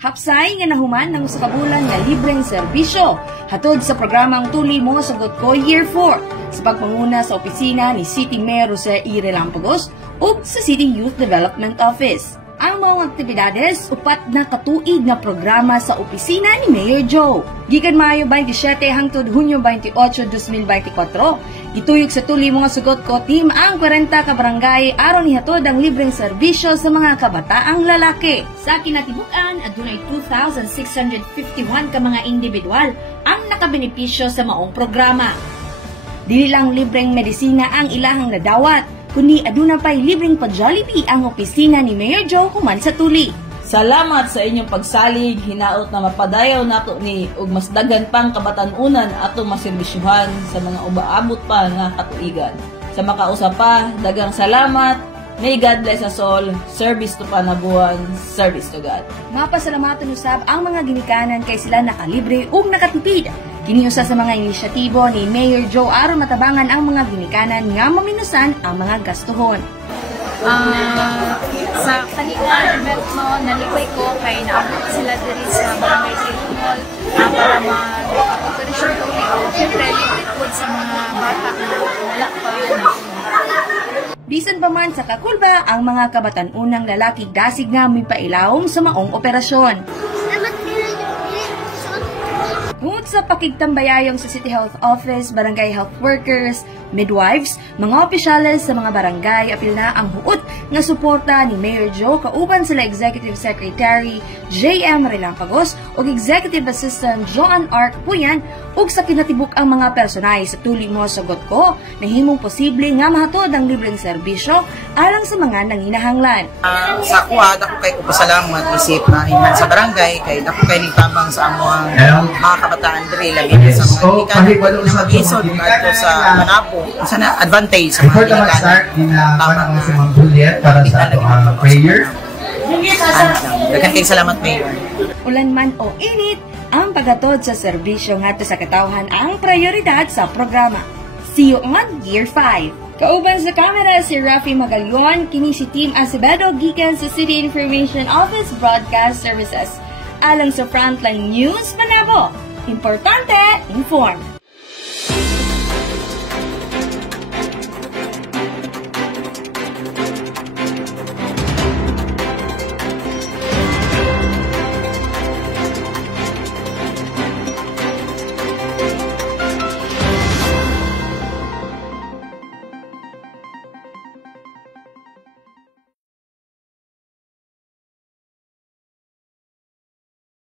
Hapsay nga nahuman ng sa kabulan nga libreng serbisyo hatod sa programang Tuli Mo Sagot Ko Year 4 sa pagpanguna sa opisina ni City Mayor Jose E. Relampagos ug sa City Youth Development Office. Ang mga aktibidades upat na katuig na programa sa opisina ni Mayor Joe. Gikan Mayo 27 hangtod Hunyo 28, 2024, gituyog sa Tuli Mo Sagot Ko team ang 40 ka barangay aron ihatod ang libreng serbisyo sa mga kabataang lalaki. Sa kinatibukan, adunay 2,651 ka mga individual ang nakabenepisyo sa maong programa. Dili lang libreng medisina ang ilahang nadawat, kundi aduna pay libreng pa-Jollibee ang opisina ni Mayor Joe human sa Tuli. Salamat sa inyong pagsalig, hinaot na mapadayaw nato ni ug mas daghan pang kabatan-unan ato maserbisyuhan sa mga ubaabot pa nga katuigan. Sa makausa pa, daghang salamat. May God bless us all. Service to panabuhan, service to God. Mapasalamatan usab ang mga ginikanan kay sila nakalibre ug nakatipid. Kiniusa sa mga inisyatibo ni Mayor Joe aron matabangan ang mga ginikanan nga maminusan ang mga gastuhon. Sa kanila event mo, nalipay ko kay naabot sila diri sa Barangay Tribunal para mag-operasyon ko. Siyempre, libre po sa mga bata na wala pa. Bisan pa man sa kakulba, ang mga kabatan-unang lalaki dasig nga may pailawom sa maong operasyon. Tungod sa pakigtambayayong sa City Health Office, barangay health workers, midwives, mga opisyales sa mga barangay, apil na ang huot nga suporta ni Mayor Joe kauban sila Executive Secretary J.M. Relampagos ug Executive Assistant Joan R. Puyan ug sa kinatibuk ang mga personay sa Tuli Mo Sagot Ko na himong posible nga mahatod ang libreng serbisyo alang sa mga nanginahanglan. Sa kuha, dako kay ko pasalamat isip na hinman sa barangay kay dako kay tabang sa among mga kabataan diri labi sa mga ikaw na mag-isod adto sa Manapo sana advantage sa mga ikaw si Ma'am Juliet para sa prayer. Daghang kay salamat Mayor. Ulan man o init, ang paghatod sa serbisyo ngadto sa katawhan ang prioridad sa programa. See you on Year 5. Kauban sa kamera si Rafi Magalyon, kini si Team Acevedo gikan sa City Information Office Broadcast Services. Alang sa Frontline News, Manabo. Importante, inform.